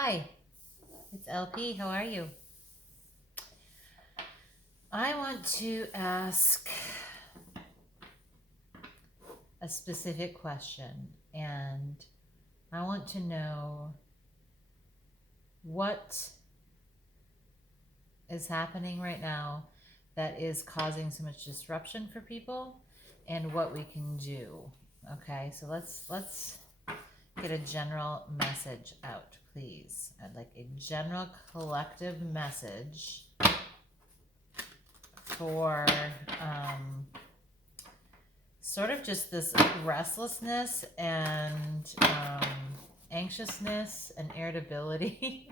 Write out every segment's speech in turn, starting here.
Hi, it's LP. How are you? I want to ask a specific question, and I want to know what is happening right now that is causing so much disruption for people and what we can do. Okay, so let's get a general message out, please. I'd like a general collective message for sort of just this restlessness and anxiousness and irritability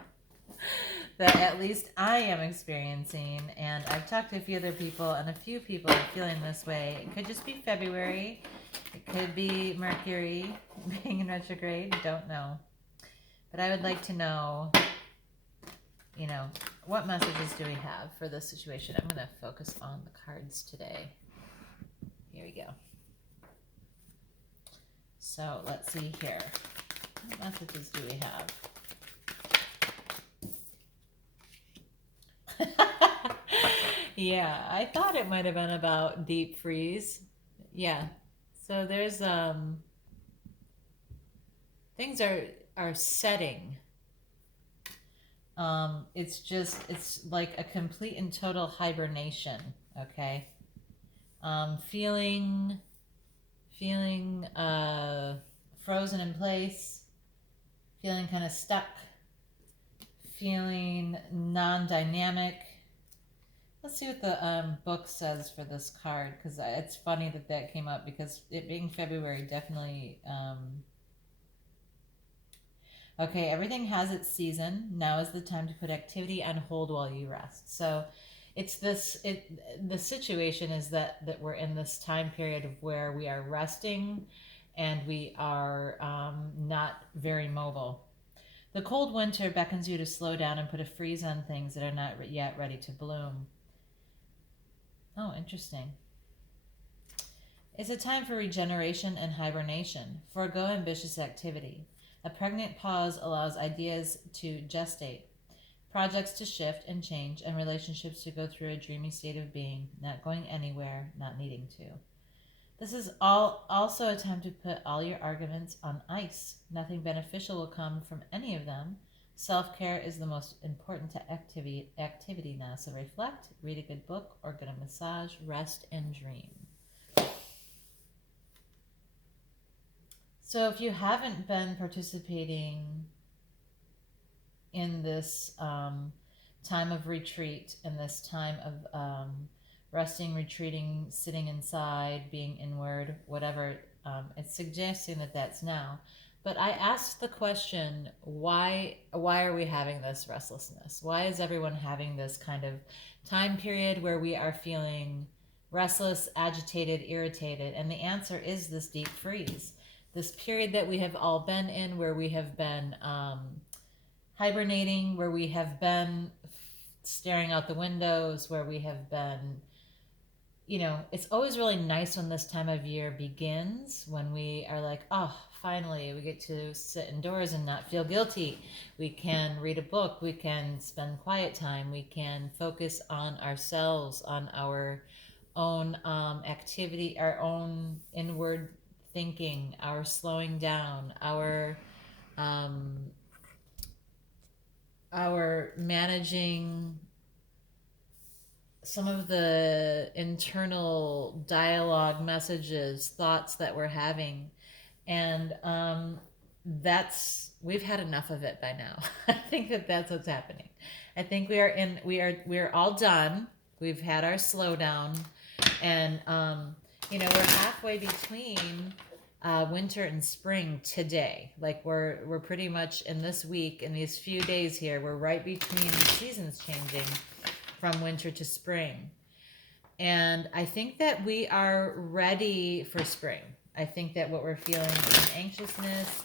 that at least I am experiencing. And I've talked to a few other people, and a few people are feeling this way. It could just be February, it could be Mercury being in retrograde, don't know. But I would like to know, what messages do we have for this situation? I'm going to focus on the cards today. Here we go. So let's see here. What messages do we have? Yeah, I thought it might have been about deep freeze. Yeah. So there's things are setting. It's like a complete and total hibernation, okay? Feeling frozen in place, feeling kind of stuck, feeling non-dynamic. Let's see what the book says for this card, because it's funny that came up, because it being February definitely. Okay, everything has its season. Now is the time to put activity on hold while you rest. So it's the situation is that we're in this time period of where we are resting and we are not very mobile. The cold winter beckons you to slow down and put a freeze on things that are not yet ready to bloom. Oh, interesting. It's a time for regeneration and hibernation. Forego ambitious activity. A pregnant pause allows ideas to gestate, projects to shift and change, and relationships to go through a dreamy state of being, not going anywhere, not needing to. This is also a time to put all your arguments on ice. Nothing beneficial will come from any of them. Self-care is the most important activity now. So reflect, read a good book, or get a massage, rest, and dream. So if you haven't been participating in this time of retreat, in this time of resting, retreating, sitting inside, being inward, whatever, it's suggesting that that's now. But I asked the question, why are we having this restlessness? Why is everyone having this kind of time period where we are feeling restless, agitated, irritated? And the answer is this deep freeze. This period that we have all been in, where we have been hibernating, where we have been staring out the windows, where we have been, it's always really nice when this time of year begins, when we are like, oh, finally we get to sit indoors and not feel guilty. We can read a book, we can spend quiet time, we can focus on ourselves, on our own activity, our own inward thinking, our slowing down, our managing some of the internal dialogue, messages, thoughts that we're having. And we've had enough of it by now. I think that's what's happening. I think we're all done. We've had our slowdown, and we're halfway between winter and spring today. Like we're pretty much in this week, in these few days here, we're right between the seasons changing from winter to spring. And I think that we are ready for spring. I think that what we're feeling is an anxiousness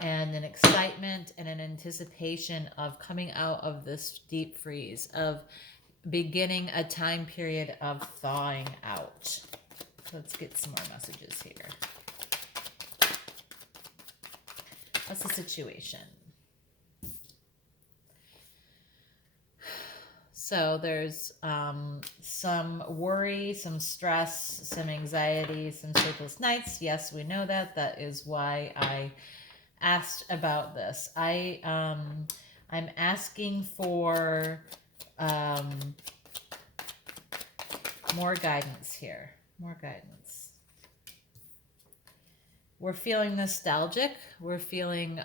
and an excitement and an anticipation of coming out of this deep freeze, of beginning a time period of thawing out. Let's get some more messages here. What's the situation? So there's some worry, some stress, some anxiety, some sleepless nights. Yes, we know that. That is why I asked about this. I'm asking for um, more guidance here. More guidance. We're feeling nostalgic. We're feeling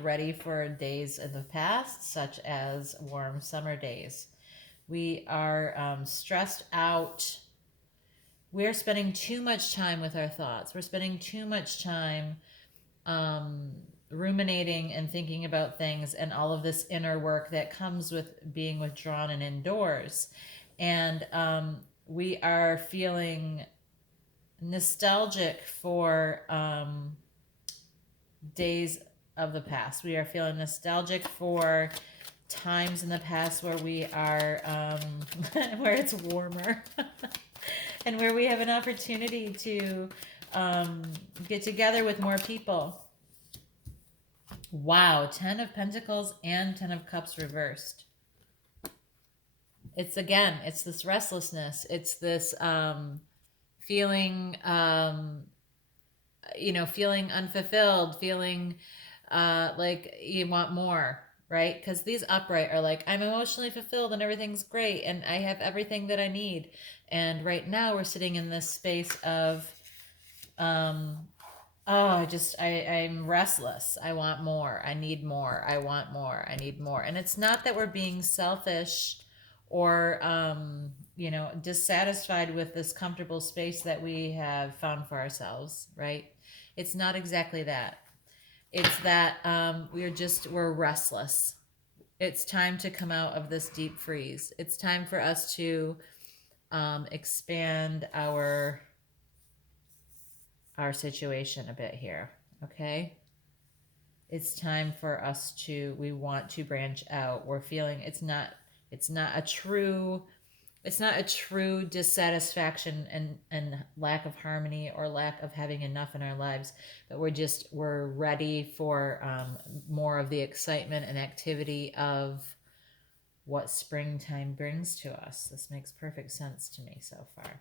ready for days in the past, such as warm summer days. We are stressed out. We're spending too much time with our thoughts. We're spending too much time um, ruminating and thinking about things and all of this inner work that comes with being withdrawn and indoors. And we are feeling nostalgic for days of the past. We are feeling nostalgic for times in the past where we are where it's warmer and where we have an opportunity to get together with more people. Wow, 10 of Pentacles and 10 of Cups reversed. It's again, it's this restlessness. It's this feeling feeling unfulfilled, feeling like you want more, right? Because these upright are like, I'm emotionally fulfilled and everything's great and I have everything that I need. And right now we're sitting in this space of, I'm restless. I want more. I need more. I want more. I need more. And it's not that we're being selfish or dissatisfied with this comfortable space that we have found for ourselves, right? It's not exactly that. It's that we're restless. It's time to come out of this deep freeze. It's time for us to expand our situation a bit here, okay? It's time for us to, we want to branch out. We're feeling it's not a true dissatisfaction and lack of harmony or lack of having enough in our lives, but we're ready for more of the excitement and activity of what springtime brings to us. This makes perfect sense to me so far.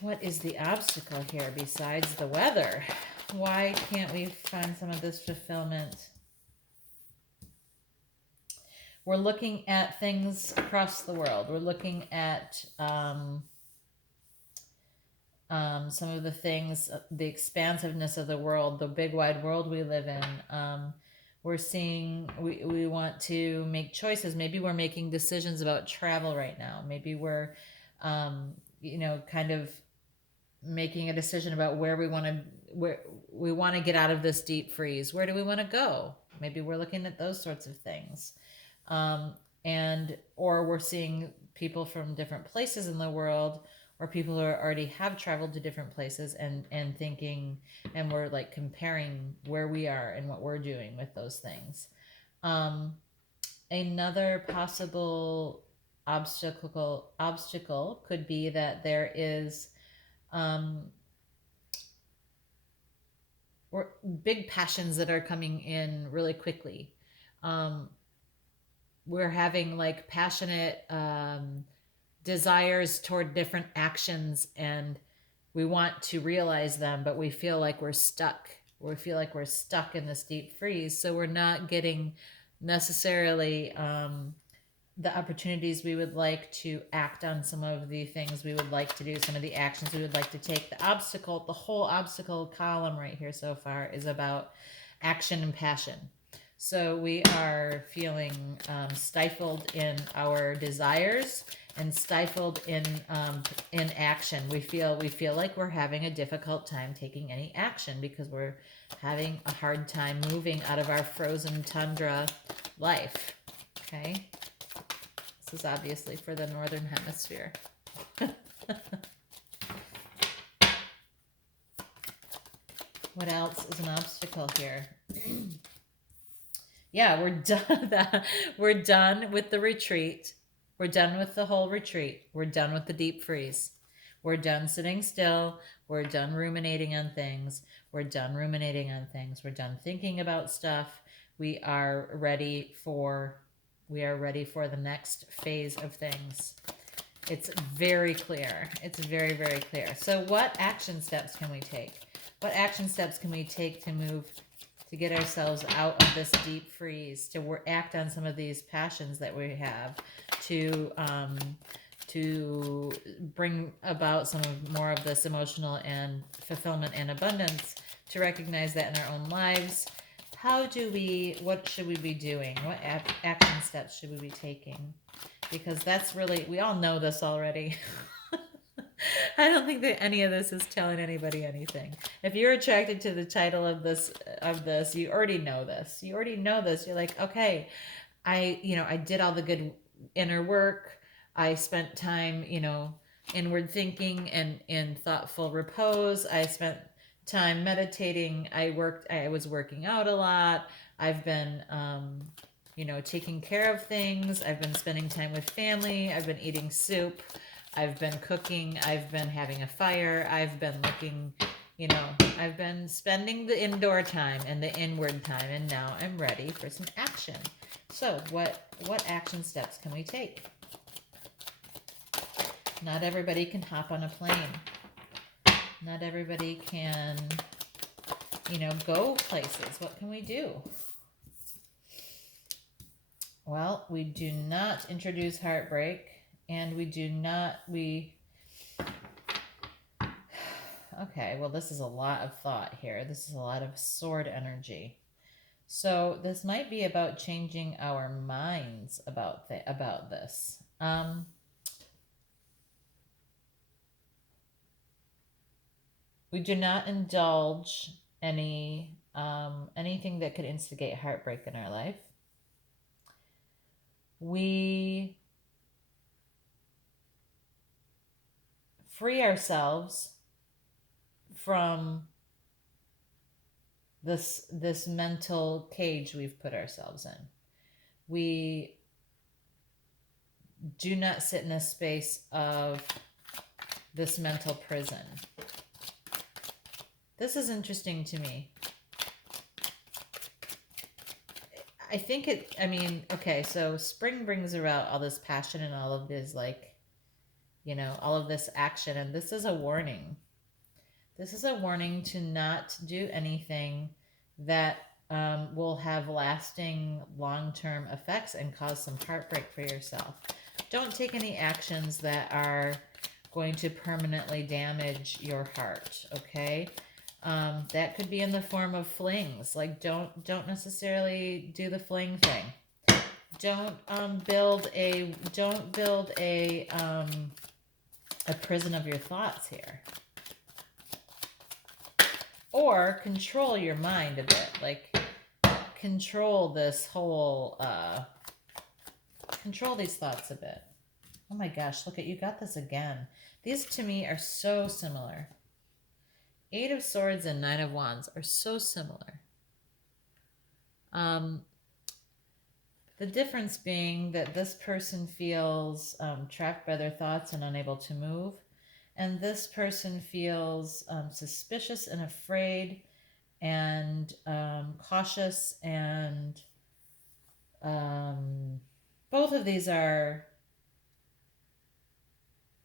What is the obstacle here besides the weather? Why can't we find some of this fulfillment? We're looking at things across the world. We're looking at some of the things, the expansiveness of the world, the big wide world we live in. We're seeing, we want to make choices. Maybe we're making decisions about travel right now. Maybe we're, kind of making a decision about where we want to get out of this deep freeze. Where do we want to go? Maybe we're looking at those sorts of things. Or we're seeing people from different places in the world, or people who already have traveled to different places and thinking, and we're like comparing where we are and what we're doing with those things. Another possible obstacle could be that there is or big passions that are coming in really quickly. We're having like passionate desires toward different actions, and we want to realize them, but we feel like we're stuck. We feel like we're stuck in this deep freeze, so we're not getting necessarily the opportunities we would like to act on, some of the things we would like to do, some of the actions we would like to take. The whole obstacle column right here so far is about action and passion. So we are feeling stifled in our desires and stifled in action. We feel like we're having a difficult time taking any action because we're having a hard time moving out of our frozen tundra life. Okay, this is obviously for the northern hemisphere. What else is an obstacle here? Yeah, we're done. We're done with the retreat. We're done with the whole retreat. We're done with the deep freeze. We're done sitting still. We're done ruminating on things. We're done ruminating on things. We're done thinking about stuff. We are ready for We are ready for the next phase of things. It's very clear. It's very, very clear. So what action steps can we take? What action steps can we take to move, to get ourselves out of this deep freeze, to act on some of these passions that we have, to bring about some of more of this emotional and fulfillment and abundance, to recognize that in our own lives? What should we be doing? What action steps should we be taking? Because that's really, we all know this already. I don't think that any of this is telling anybody anything. If you're attracted to the title of this, you already know this. You already know this. You're like, okay, I did all the good inner work. I spent time, inward thinking and in thoughtful repose. I spent time meditating. I was working out a lot. I've been, taking care of things. I've been spending time with family. I've been eating soup. I've been cooking. I've been having a fire. I've been looking, I've been spending the indoor time and the inward time, and now I'm ready for some action. So what action steps can we take? Not everybody can hop on a plane. Not everybody can, go places. What can we do? Well, we do not introduce heartbreak, and okay, well, this is a lot of thought here. This is a lot of sword energy. So this might be about changing our minds about this. We do not indulge anything that could instigate heartbreak in our life. We free ourselves from this mental cage we've put ourselves in. We do not sit in a space of this mental prison. This is interesting to me. I think okay, so spring brings about all this passion and all of this, all of this action, and this is a warning. This is a warning to not do anything that will have lasting long-term effects and cause some heartbreak for yourself. Don't take any actions that are going to permanently damage your heart, okay? That could be in the form of flings. Like, don't necessarily do the fling thing. Don't build a prison of your thoughts here. Or control your mind a bit. Like, control this whole control these thoughts a bit. Oh my gosh, look at, you got this again. These to me are so similar. 8 of Swords and 9 of Wands are so similar. The difference being that this person feels trapped by their thoughts and unable to move. And this person feels suspicious and afraid and cautious. And both of these are...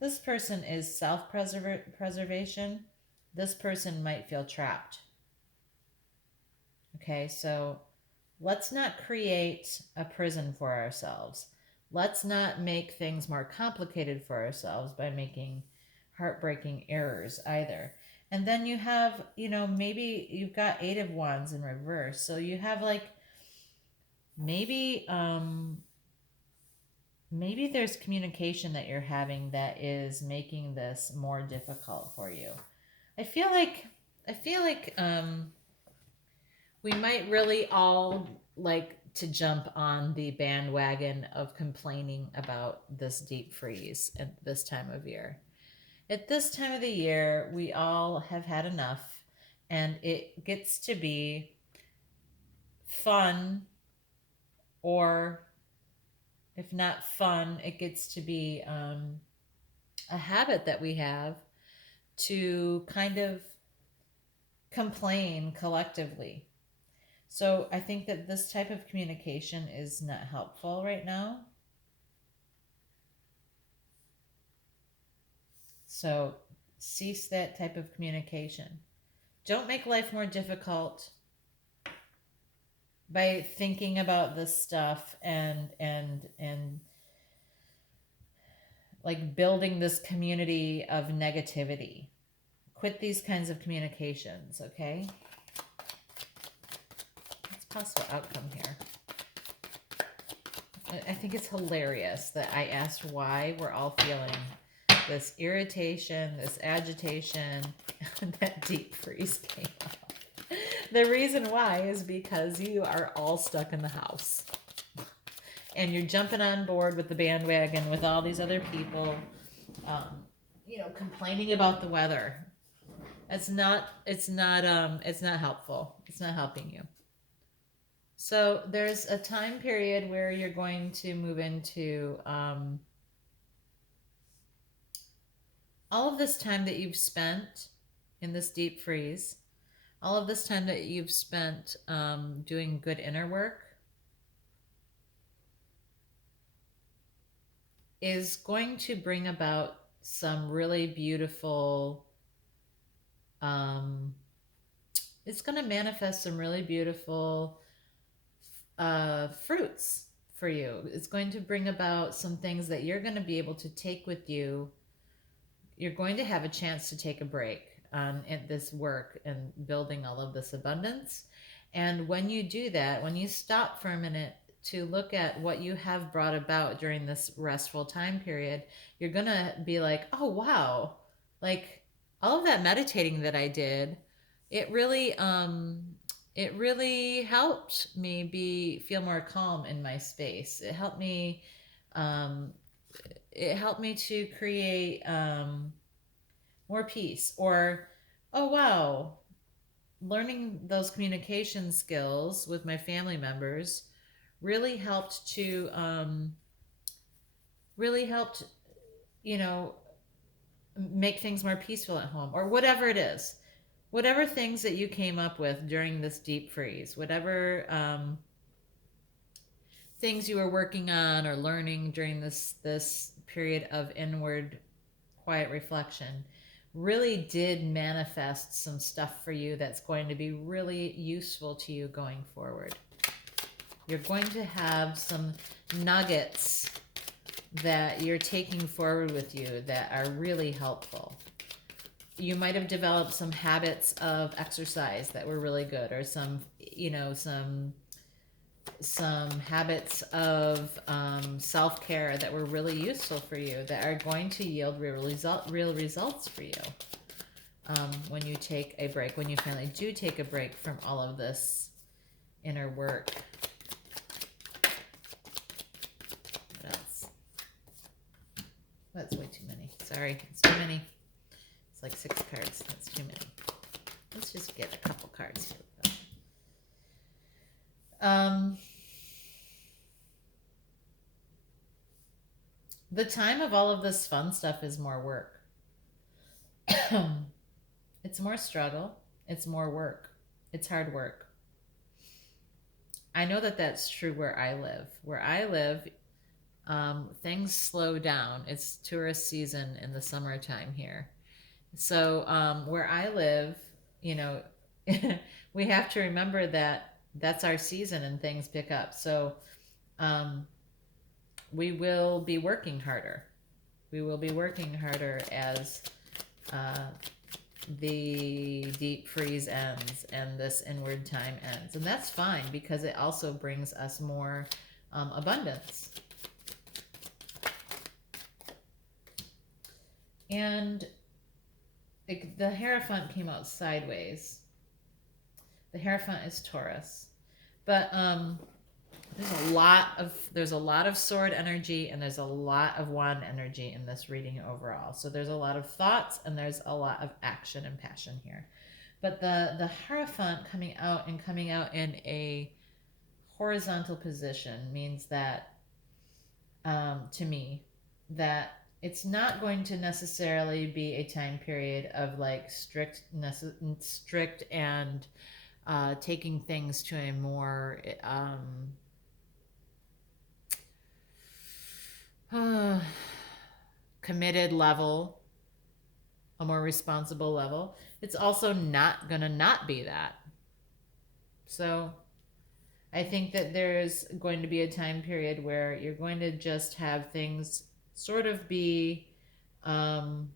This person is self-preservation. This person might feel trapped. Okay, so let's not create a prison for ourselves. Let's not make things more complicated for ourselves by making heartbreaking errors either. And then you have, maybe you've got 8 of Wands in reverse. So you have maybe there's communication that you're having that is making this more difficult for you. I feel like we might really all like to jump on the bandwagon of complaining about this deep freeze at this time of year. At this time of the year, we all have had enough, and it gets to be fun, or if not fun, it gets to be a habit that we have to kind of complain collectively. So I think that this type of communication is not helpful right now. So cease that type of communication. Don't make life more difficult by thinking about this stuff and like building this community of negativity. Quit these kinds of communications, okay? What's possible outcome here? I think it's hilarious that I asked why we're all feeling this irritation, this agitation, and that deep freeze came up. The reason why is because you are all stuck in the house. And you're jumping on board with the bandwagon with all these other people, complaining about the weather. It's not helpful. It's not helping you. So there's a time period where you're going to move into all of this time that you've spent in this deep freeze, all of this time that you've spent doing good inner work is going to bring about some really beautiful, it's going to manifest some really beautiful fruits for you. It's going to bring about some things that you're going to be able to take with you. You're going to have a chance to take a break on this work and building all of this abundance. And when you do that, when you stop for a minute to look at what you have brought about during this restful time period, you're going to be like, oh, wow, like all of that meditating that I did, it really, it really helped me feel more calm in my space. Um, it helped me to create more peace. Or, oh wow, learning those communication skills with my family members really helped to really helped you know make things more peaceful at home, or whatever it is, whatever things that you came up with during this deep freeze, whatever things you were working on or learning during this period of inward quiet reflection really did manifest some stuff for you that's going to be really useful to you going forward. You're going to have some nuggets that you're taking forward with you that are really helpful. You might have developed some habits of exercise that were really good, or some habits of self-care that were really useful for you, that are going to yield real results for you when you take a break, when you finally do take a break from all of this inner work. What else? That's way too many. Sorry, it's too many. It's like 6 cards. That's too many. Let's just get a couple cards here. The time of all of this fun stuff is more work. It's more struggle. It's more work. It's hard work. I know that that's true where I live. Where I live, things slow down. It's tourist season in the summertime here. So where I live, you know, we have to remember that that's our season and things pick up. So we will be working harder. We will be working harder as the deep freeze ends and this inward time ends. And that's fine, because it also brings us more abundance. And the Hierophant came out sideways. The Hierophant is Taurus. But there's a lot of sword energy, and there's a lot of wand energy in this reading overall. So there's a lot of thoughts and there's a lot of action and passion here. But the Hierophant coming out in a horizontal position means that to me, that it's not going to necessarily be a time period of like strict and taking things to a more committed level, a more responsible level. It's also not going to not be that. So I think that there's going to be a time period where you're going to just have things sort of be um,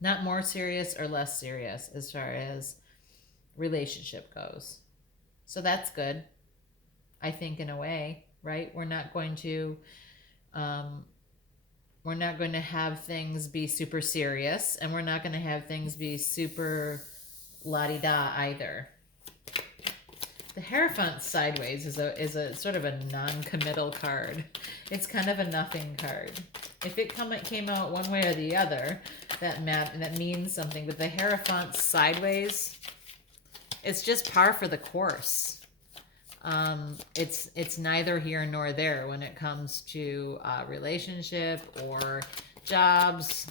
not more serious or less serious as far as relationship goes. So that's good, I think, in a way, right? Um, we're not going to have things be super serious, and we're not going to have things be super la-di-da either. The Hierophant sideways is a sort of a non-committal card. It's kind of a nothing card. If it came out one way or the other, that means something. But the Hierophant sideways, it's just par for the course. It's neither here nor there when it comes to relationship or jobs.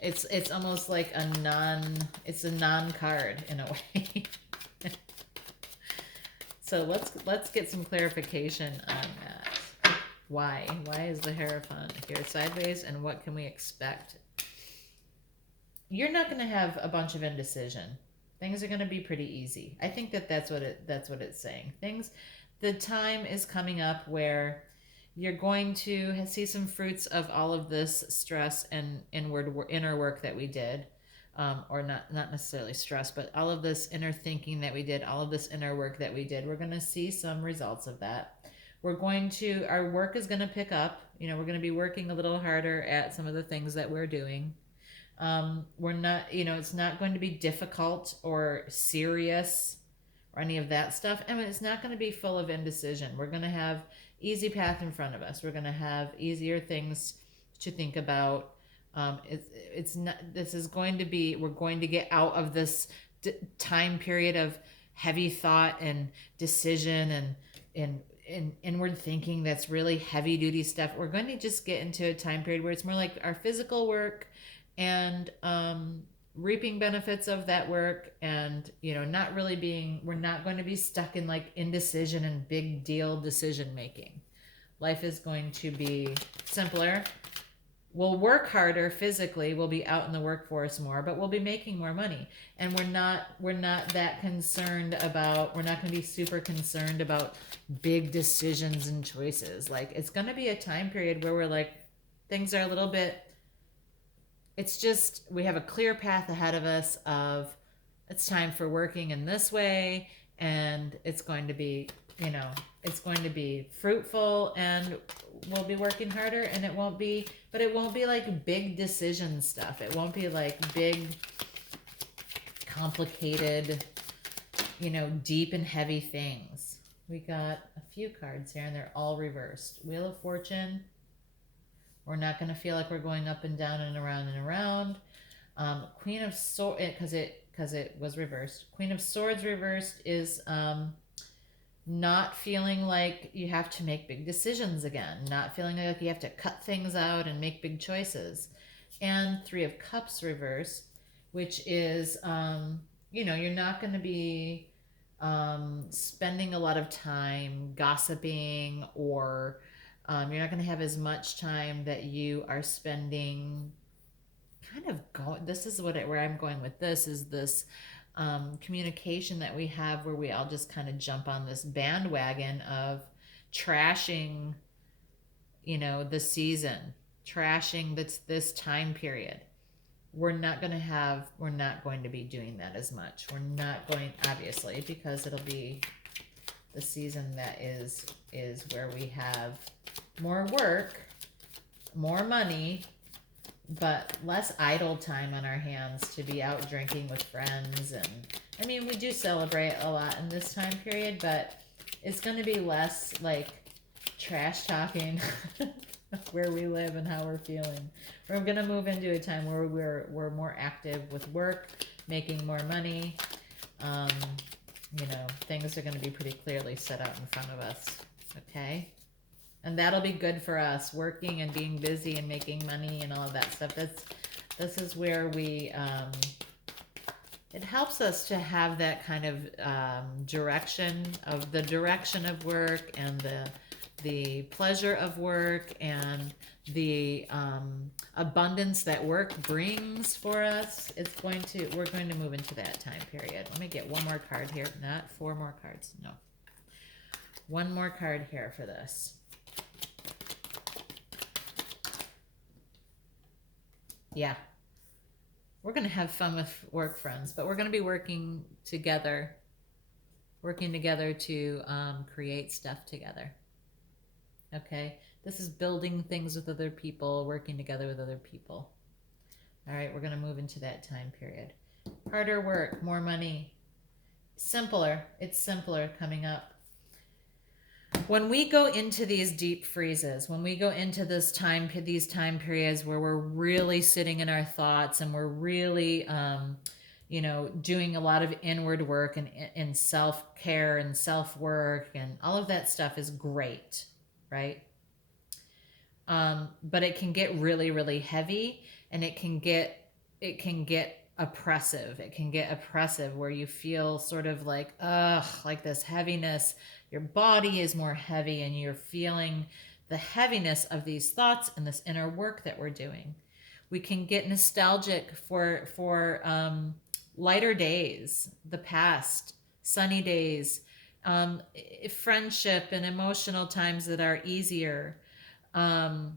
It's almost like it's a non card in a way. So let's get some clarification on that. Why is the Hierophant here sideways, and what can we expect? You're not going to have a bunch of indecision. Things are going to be pretty easy. I think that's what it's saying. The time is coming up where you're going to see some fruits of all of this stress and inner work that we did, or not necessarily stress, but all of this inner thinking that we did, all of this inner work that we did. We're going to see some results of that. Our work is going to pick up. We're going to be working a little harder at some of the things that we're doing. We're not, it's not going to be difficult or serious or any of that stuff. I mean, it's not going to be full of indecision. We're going to have easy path in front of us. We're going to have easier things to think about. It's not, this is going to be, we're going to get out of this time period of heavy thought and decision and inward thinking that's really heavy duty stuff. We're going to just get into a time period where it's more like our physical work and reaping benefits of that work, and we're not going to be stuck in like indecision and big deal decision making. Life is going to be simpler. We'll work harder physically, we'll be out in the workforce more, but we'll be making more money. And we're not that concerned about, we're not going to be super concerned about big decisions and choices. Like, it's going to be a time period where we're like, things are a little bit, it's just, we have a clear path ahead of us of, it's time for working in this way, and it's going to be, it's going to be fruitful, and we'll be working harder, and it won't be like big decision stuff. It won't be like big, complicated, deep and heavy things. We got a few cards here, and they're all reversed. Wheel of Fortune. We're not going to feel like we're going up and down and around and around. Queen of Swords, because it was reversed. Queen of Swords reversed is not feeling like you have to make big decisions again. Not feeling like you have to cut things out and make big choices. And Three of Cups reversed, which is, you're not going to be spending a lot of time gossiping, or you're not going to have as much time that you are spending this is where I'm going with this, is this communication that we have where we all just kind of jump on this bandwagon of trashing, the season, trashing this time period. We're not going to be doing that as much. We're not going, obviously, because it'll be the season that is where we have more work, more money, but less idle time on our hands to be out drinking with friends. And I mean, we do celebrate a lot in this time period, but it's going to be less like trash talking where we live and how we're feeling. We're going to move into a time where we're more active with work, making more money. Things are going to be pretty clearly set out in front of us. Okay? And that'll be good for us, working and being busy and making money and all of that stuff. This is where we it helps us to have that kind of direction of work, and the pleasure of work, and the abundance that work brings for us. We're going to move into that time period. Let me get one more card here, not four more cards. No, one more card here for this. Yeah, we're going to have fun with work, friends, but we're going to be working together to create stuff together. Okay, this is building things with other people, working together with other people. All right, we're going to move into that time period. Harder work, more money, simpler. It's simpler coming up. When we go into these deep freezes, when we go into these time periods where we're really sitting in our thoughts, and we're really doing a lot of inward work, and self-care and self-work, and all of that stuff is great, right? But it can get really, really heavy, and it can get oppressive. It can get oppressive where you feel sort of like, like this heaviness. Your body is more heavy, and you're feeling the heaviness of these thoughts and this inner work that we're doing. We can get nostalgic for lighter days, the past, sunny days, friendship and emotional times that are easier. And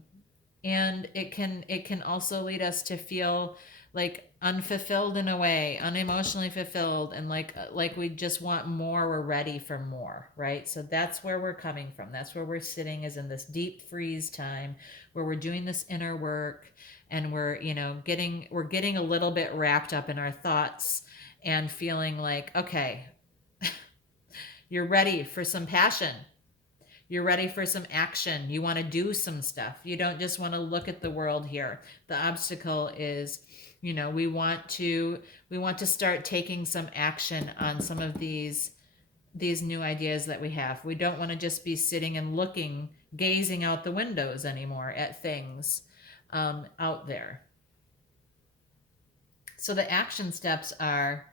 it can also lead us to feel like unfulfilled in a way, unemotionally fulfilled, and like we just want more. We're ready for more, right? So that's where we're coming from. That's where we're sitting, is in this deep freeze time where we're doing this inner work, and we're getting a little bit wrapped up in our thoughts, and feeling like, okay, you're ready for some passion. You're ready for some action. You want to do some stuff. You don't just want to look at the world here. The obstacle is, we want to start taking some action on some of these new ideas that we have. We don't want to just be sitting and gazing out the windows anymore at things out there. So the action steps are,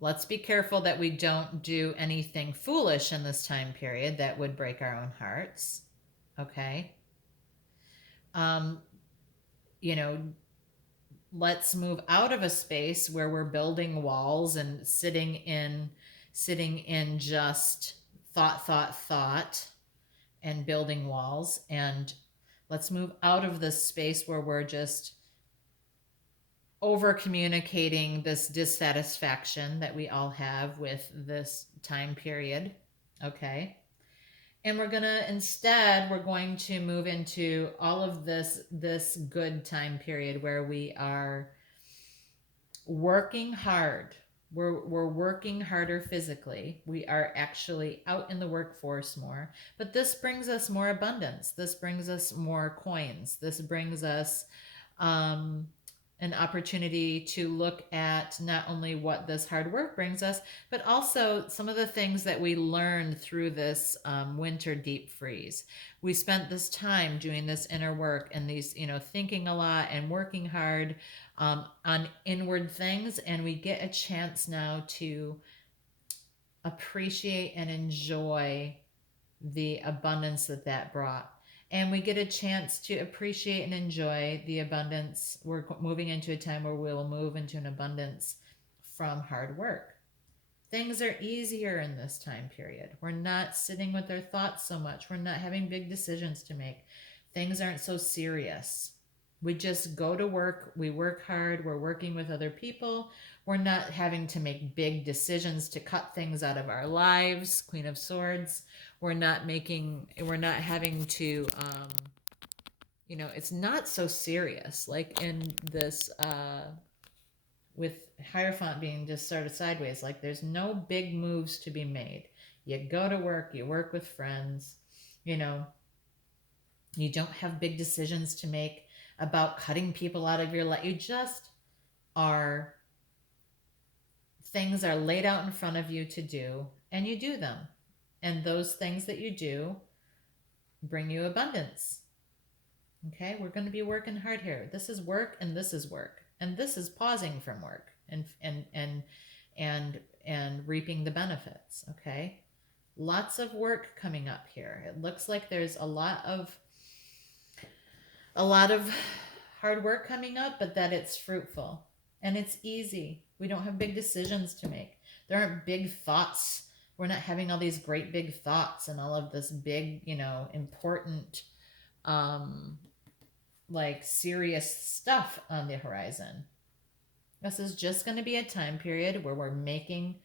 let's be careful that we don't do anything foolish in this time period that would break our own hearts. Okay. Let's move out of a space where we're building walls and sitting in just thought, and building walls. And let's move out of this space where we're just over communicating this dissatisfaction that we all have with this time period. Okay. And we're going to move into all of this good time period where we are working hard. We're working harder physically. We are actually out in the workforce more. But this brings us more abundance. This brings us more coins. This brings us an opportunity to look at not only what this hard work brings us, but also some of the things that we learned through this winter deep freeze. We spent this time doing this inner work, and these, thinking a lot and working hard on inward things, and we get a chance now to appreciate and enjoy the abundance that brought. And we get a chance to appreciate and enjoy the abundance. We're moving into a time where we'll move into an abundance from hard work. Things are easier in this time period. We're not sitting with our thoughts so much. We're not having big decisions to make. Things aren't so serious. We just go to work. We work hard. We're working with other people. We're not having to make big decisions to cut things out of our lives. Queen of Swords. We're not having to, it's not so serious. Like in this, with Hierophant being just sort of sideways, like there's no big moves to be made. You go to work, you work with friends, you don't have big decisions to make about cutting people out of your life. You just are, things are laid out in front of you to do, and you do them. And those things that you do bring you abundance. Okay, we're going to be working hard here. This is work, and this is work. And this is pausing from work. and reaping the benefits. Okay, lots of work coming up here. It looks like there's a lot of hard work coming up, but that it's fruitful and it's easy. We don't have big decisions to make. There aren't big thoughts. We're not having all these great big thoughts and all of this big, important, um, like serious stuff on the horizon. This is just going to be a time period where we're making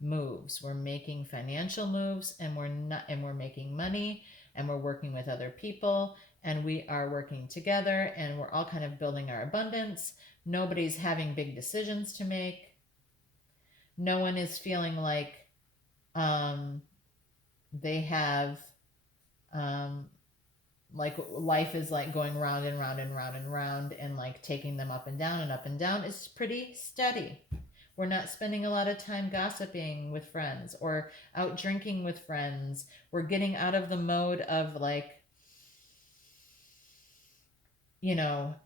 moves. We're making financial moves, and we're making money, and we're working with other people, and we are working together, and we're all kind of building our abundance. Nobody's having big decisions to make. No one is feeling like they have like life is like going round and round and round and round and like taking them up and down and up and down. It's pretty steady. We're not spending a lot of time gossiping with friends or out drinking with friends. We're getting out of the mode of like,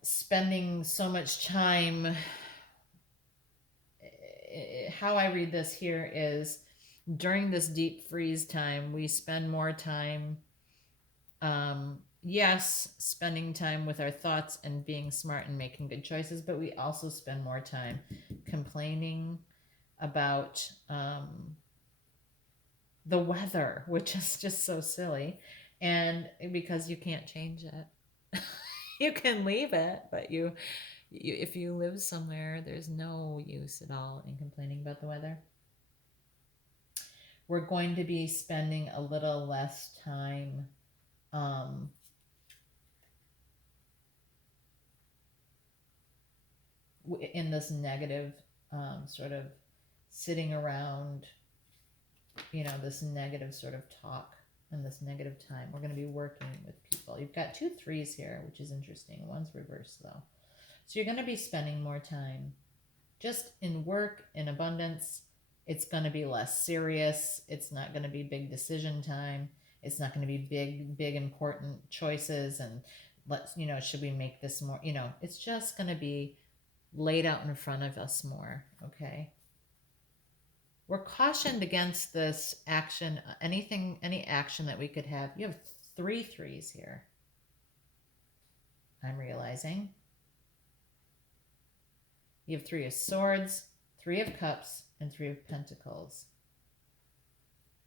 spending so much time. How I read this here is during this deep freeze time, we spend more time, yes, spending time with our thoughts and being smart and making good choices, but we also spend more time complaining about the weather, which is just so silly. And because you can't change it, you can leave it, but if you live somewhere, there's no use at all in complaining about the weather. We're going to be spending a little less time in this negative sort of sitting around, this negative sort of talk and this negative time. We're going to be working with people. You've got 2 3s here, which is interesting. One's reversed though. So you're going to be spending more time just in work, in abundance. It's going to be less serious. It's not going to be big decision time. It's not going to be big important choices and should we make this more, it's just going to be laid out in front of us more. Okay, we're cautioned against this action, any action that we could have. You have 3 3s here, I'm realizing. You have 3 of Swords, 3 of Cups, and 3 of Pentacles.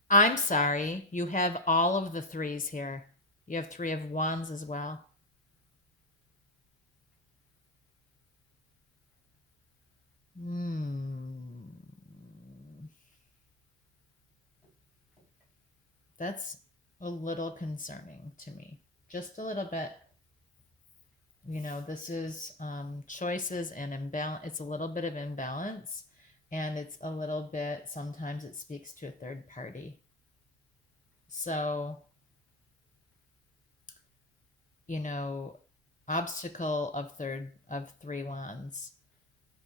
I'm sorry, you have all of the 3s here. You have 3 of Wands as well. That's a little concerning to me. Just a little bit. This is choices and imbalance. It's a little bit of imbalance, and it's a little bit, sometimes it speaks to a third party. So, obstacle of 3 wands,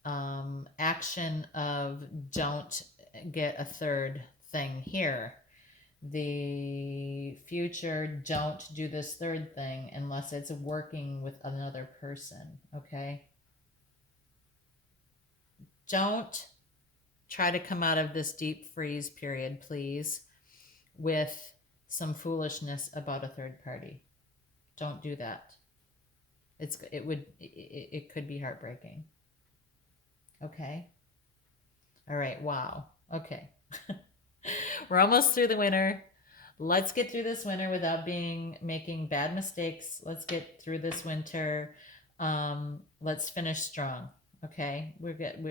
action of don't get a third thing here. The future, don't do this third thing unless it's working with another person. Okay, don't try to come out of this deep freeze period, please, with some foolishness about a third party. Don't do that. It could be heartbreaking. Okay, all right, wow, okay. We're almost through the winter. Let's get through this winter without making bad mistakes. Let's get through this winter. Let's finish strong. Okay, we're good.